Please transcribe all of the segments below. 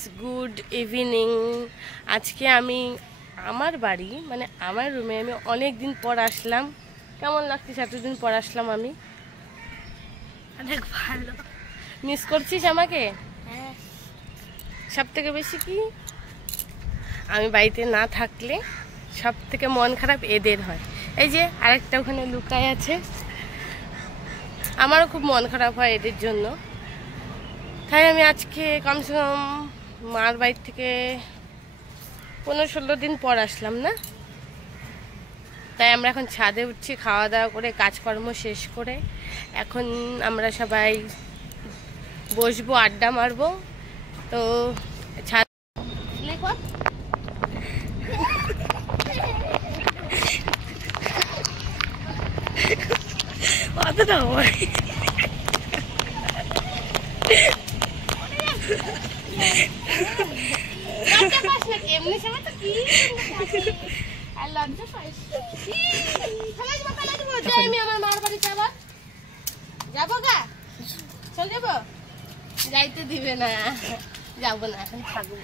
Guys, good evening. আজকে আমি আমার বাড়ি মানে আমার রুমে আমি অনেক দিন পর আসলাম। কেমন লাগছে এতদিন পর আসলাম? আমি অনেক ভালো। মিস করছিস আমাকে? হ্যাঁ। সব থেকে বেশি কি আমি বাড়িতে না থাকলে সব থেকে মন খারাপ এদের হয়। এই যে আরেকটা ওখানে লুকায় আছে, আমারও খুব মন খারাপ হয় এদের জন্য। তাই আমি আজকে কমসে কম মার বাড়ি থেকে 15-16 দিন পর আসলাম না। তাই আমরা এখন ছাদে উঠছি খাওয়া দাওয়া করে, কাজকর্ম শেষ করে। এখন আমরা সবাই বসবো, আড্ডা মারবো। তো ছাদ অতটা হয় এমনি সময় তো কি আমি আমার মার বাড়ি যাবো গা, চল যাবো, যাইতে দিবে না, যাবো না, এখন থাকবো।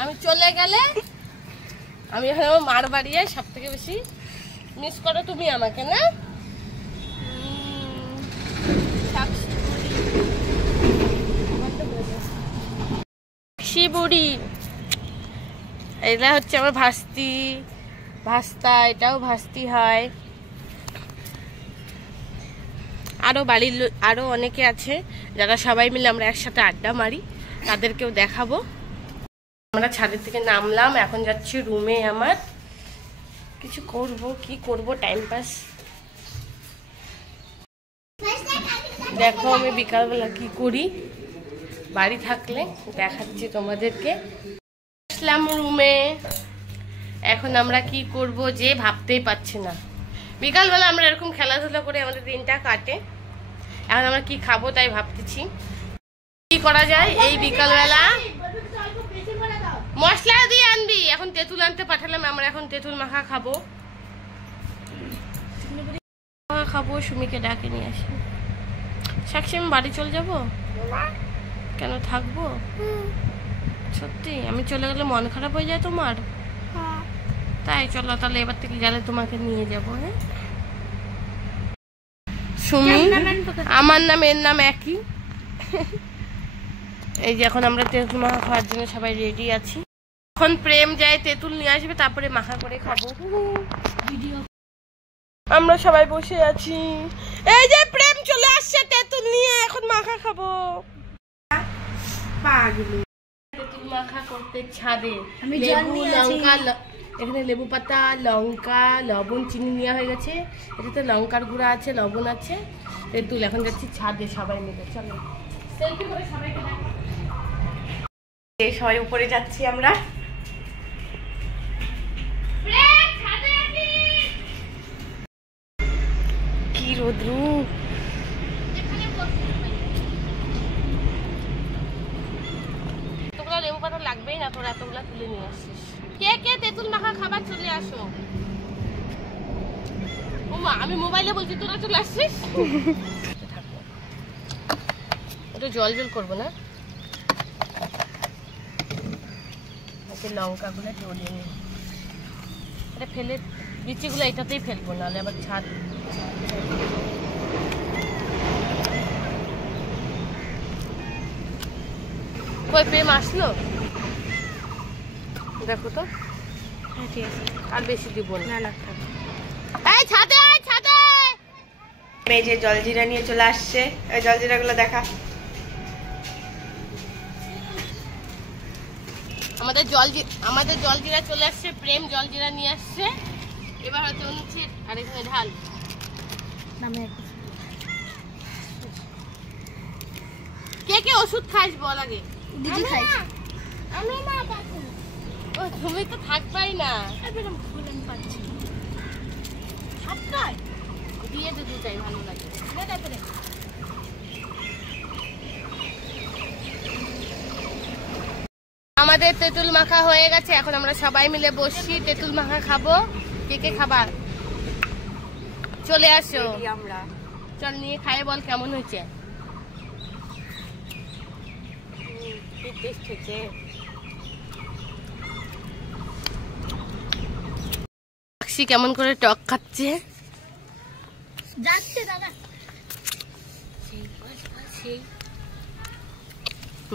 আমি চলে গেলে আমি এখন আমার মার বাড়ি যাই। সব থেকে বেশি মিস করো তুমি আমাকে, না? শিবুড়ি, এটা হচ্ছে আমার ভাস্তি ভাস্তা, এটাও ভাস্তি হয়। আরো বাড়ির আরো অনেকে আছে যারা সবাই মিলে আমরা একসাথে আড্ডা মারি, তাদেরকেও দেখাবো। আমরা ছাদের থেকে নামলাম, এখন যাচ্ছি রুমে। আমার কিছু করব, কি করব, টাইম পাস। দেখো আমি বিকালবেলা কি করি, বাড়ি থাকলে দেখাচ্ছি তোমাদেরকে। আসলাম রুমে, এখন আমরা কি করব যে ভাবতেই পারছি না। বিকালবেলা আমরা এরকম খেলাধুলা করে আমাদের দিনটা কাটে। এখন আমরা কি খাবো তাই ভাবতেছি, কি করা যায় এই বিকালবেলা। মশলা দিয়ে আনবি, এখন তেঁতুল আনতে পাঠালাম। আমরা এখন তেঁতুল মাখা খাবো, সুমিকে ডাকে নিয়ে আসি। সাক্ষী আমি বাড়ি চলে যাবো? কেন থাকবো? সত্যি আমি চলে গেলে মন খারাপ হয়ে যায় তোমার? তাই চলো তাহলে এবার থেকে গেলে তোমাকে নিয়ে যাবো। হ্যাঁ সুমি, আমার নাম এর নাম একই। এই যে এখন আমরা তেঁতুল মাখা খাওয়ার জন্য সবাই রেডি আছি। এখন প্রেম যায় তেঁতুল নিয়ে আসবে, তারপরে মাখা করে খাবো। আমরা সবাই বসে আছি, এই যে প্রেম চলে আসছে তেঁতুল নিয়ে, এখন মাখা খাবো। তেঁতুল মাখা করতে ছাদে লেবু লঙ্কা, এখানে লেবু পাতা, লঙ্কা, লবণ, চিনি নেওয়া হয়ে গেছে। এটাতে লঙ্কার গুঁড়া আছে, লবণ আছে, তেঁতুল। এখন যাচ্ছি ছাদে সবাই মিলে। চলো সেলফি করে সবাইকে দেখো। সবাই উপরে যাচ্ছি আমরা। কি রোদ্রু, এতগুলো লেবু পাতা লাগবেই না, তোর এতগুলা তুলে নিয়ে আসছিস। কে কে তেঁতুল মাখা খাবার চলে আসো। ওমা আমি মোবাইলে বলছি, তোরা চলে আসছিস। একটু জল জল করবো না, লঙ্কা গুলো জ্বলিয়ে নি, এটা ফেলে বিচিগুলো এটাতেই ফেলবো, নাহলে আবার ছাদ। কই প্রেম আসলো? দেখো তো। হ্যাঁ ঠিক আছে, আর বেশি দিব না। এই ছাদে আয়, ছাদে। এই যে জলজিরা নিয়ে চলে আসছে, এই জলজিরা গুলো দেখা। আমাদের জলজিরা চলে আসছে, প্রেম জলজিরা নিয়ে আসছে। এবার হয়তো হচ্ছে আর এখানে ঢাল নামে। কে কে ওষুধ খাইস বল আগে? দিদি খাই। আমি না পাচ্ছি। ও তুমি তো থাকবাই না। একদম ফুলেন পাচ্ছি। সবটাই দিয়ে দে, দুটাই ভালো লাগে। তারপরে আমাদের তেঁতুল মাখা হয়ে গেছে, এখন আমরা সবাই মিলে বসছি তেঁতুল মাখা খাবো। কে কে খাবার চলে আসো, আমরা চল নিয়ে খাই। বল কেমন হয়েছে? কি টেস্ট হয়েছে। সাক্ষী কেমন করে টক খাচ্ছে। যাচ্ছে দাদা।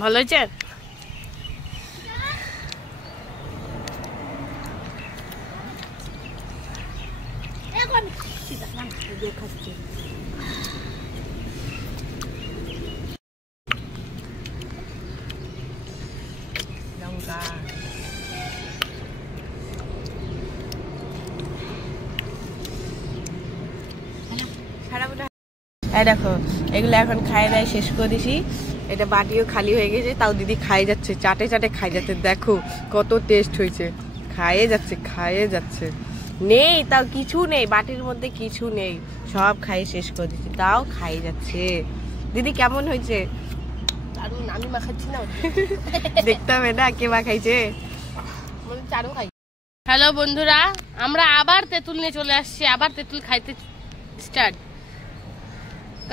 ভালো হয়েছে। লঙ্কা দেখো এগুলো এখন খাই দায় শেষ করে দিছি। এটা বাটিও খালি হয়ে গেছে, তাও দিদি খাই যাচ্ছে, চাটে চাটে খাই যাচ্ছে। দেখো কত টেস্ট হয়েছে, খাইয়ে যাচ্ছে। নেই তাও কিছু নেই, বাটির মধ্যে কিছু নেই, সব খাই শেষ করে দিচ্ছি, তাও খাই যাচ্ছে। দিদি কেমন হয়েছে? দারুন। আমি মাখাচ্ছি না, দেখতে হবে না কে মাখাইছে। চারু খাই। হ্যালো বন্ধুরা, আমরা আবার তেঁতুল নিয়ে চলে আসছি, আবার তেঁতুল খাইতে স্টার্ট।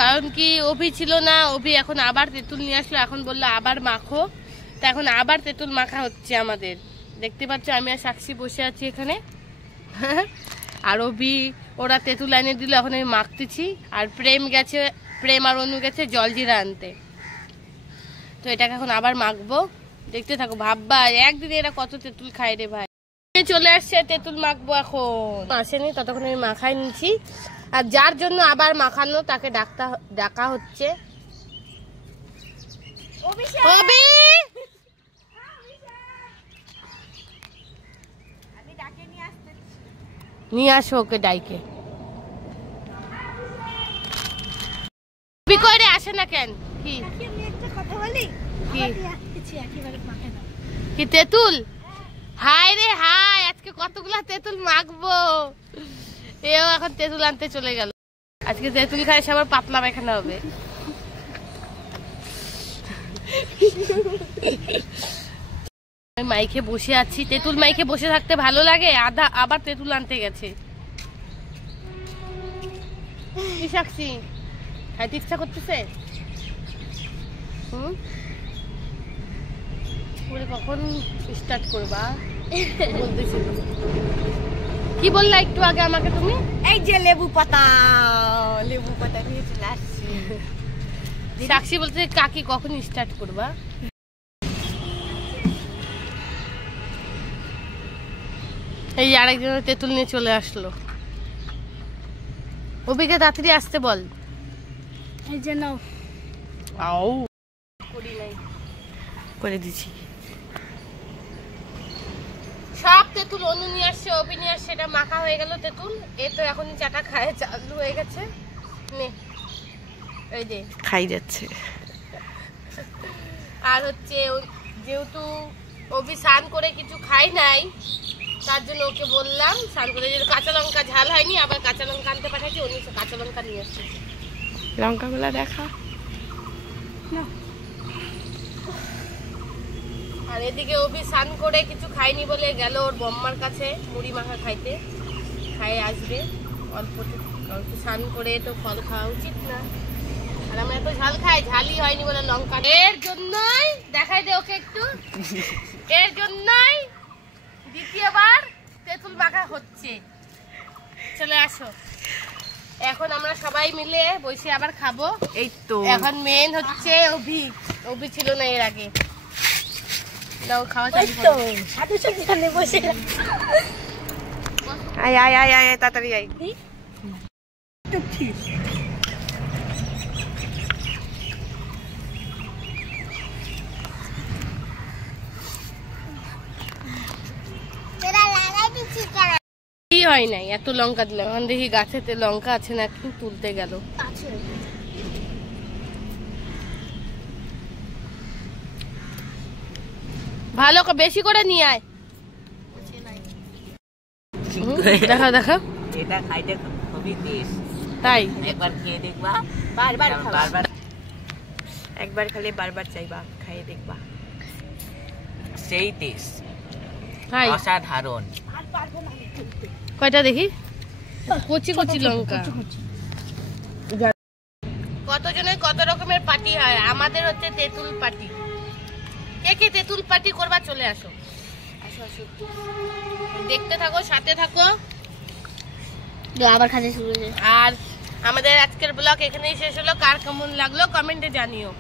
কারণ কি অভি ছিল না, অভি এখন আবার তেঁতুল নিয়ে আসলো, এখন বললো আবার মাখো, তো এখন আবার তেঁতুল মাখা হচ্ছে আমাদের। দেখতে পাচ্ছ আমি আর সাক্ষী বসে আছি এখানে, আর অভি ওরা তেঁতুল এনে দিল, এখন আমি মাখতেছি। আর প্রেম আর অনু গেছে জলজিরা আনতে, তো এটাকে এখন আবার মাখবো। দেখতে থাকো, ভাববা একদিনে এরা কত তেঁতুল খায় রে ভাই। চলে আসছে তেঁতুল মাখবো, এখন আসেনি ততক্ষণ আমি মাখাই নিচ্ছি। আর যার জন্য আবার মাখানো তাকে ডাকা হচ্ছে। নিয়ে আসো ওকে ডাইকে। করে আসে না কেন? কি তেঁতুল? হাই রে হাই, আজকে কতগুলা তেঁতুল মাখবো। এও এখন তেঁতুল আনতে চলে গেল। আজকে তেঁতুল খাই সবার পাতলা পায়খানা হবে। মাইকে বসে আছি, তেঁতুল মাইকে বসে থাকতে ভালো লাগে। আবার তেঁতুল আনতে গেছে। কি সাক্ষী খাইতে ইচ্ছা করতেছে? কখন স্টার্ট করবা বলতেছিল? কি বললা একটু আগে আমাকে তুমি? এই যে লেবু পাতা নিয়ে চলে আসছি। সাক্ষী বলতে কাকি কখন স্টার্ট করবা? এই আরেকজনের তেঁতুল নিয়ে চলে আসলো। অভিকে তাড়াতাড়ি আসতে বল। এই যে নাও। আও করি নাই, করে দিছি। সব তেঁতুল অনু নিয়ে আসছে, অভি নিয়ে আসছে, এটা মাখা হয়ে গেল তেঁতুল। এ তো এখনই চাটা খায় চালু হয়ে গেছে। নে এই যে খাই যাচ্ছে। আর হচ্ছে যেহেতু অভি স্নান করে কিছু খাই নাই, তার জন্য ওকে বললাম স্নান করে, যেহেতু কাঁচা লঙ্কা ঝাল হয়নি, আবার কাঁচা লঙ্কা আনতে পাঠাচ্ছি। উনি কাঁচা লঙ্কা নিয়ে আসছে। লঙ্কাগুলা দেখা। আর এদিকে অভি স্নান করে কিছু খাইনি বলে গেল ওর বম্মার কাছে মুড়ি মাখা খাইতে। খাই আসবে অল্প, স্নান করে তো ফল খাওয়া উচিত না। আর আমরা এত ঝাল খাই, ঝালই হয়নি বলে লঙ্কা। এর জন্যই দেখাই দে ওকে একটু, এর জন্যই দ্বিতীয়বার তেঁতুল মাখা হচ্ছে। চলে আসো, এখন আমরা সবাই মিলে বসে আবার খাবো। এই তো এখন মেন হচ্ছে অভি ছিল না এর আগে। দাও খাওয়া চালু করো। সাথে সাথে খানে বসে আয় আয় আয় আয় তাড়াতাড়ি আয়। কি হয় নাই, এত লঙ্কা দিলাম। এখন দেখি গাছেতে লঙ্কা আছে না, কি তুলতে গেল। ভালো বেশি করে নিয়ে আয়। দেখা দেখা এটা খাইতে খুবই টেস্ট, তাই একবার খেয়ে দেখবা, একবার খালি বারবার চাইবা, খাইয়ে দেখবা, সেই টেস্ট তাই অসাধারণ। কয়টা দেখি, কচি কচি লঙ্কা। কতজনের কত রকমের পার্টি হয়, আমাদের হচ্ছে তেঁতুল পার্টি। কে কে কে তেঁতুল পার্টি করবা চলে আসো, আসো আসো, দেখতে থাকো, সাথে থাকো। আবার খাতে শুরু হয়েছে। আর আমাদের আজকের ব্লগ এখানেই শেষ হলো। কার কেমন লাগলো কমেন্টে জানিও।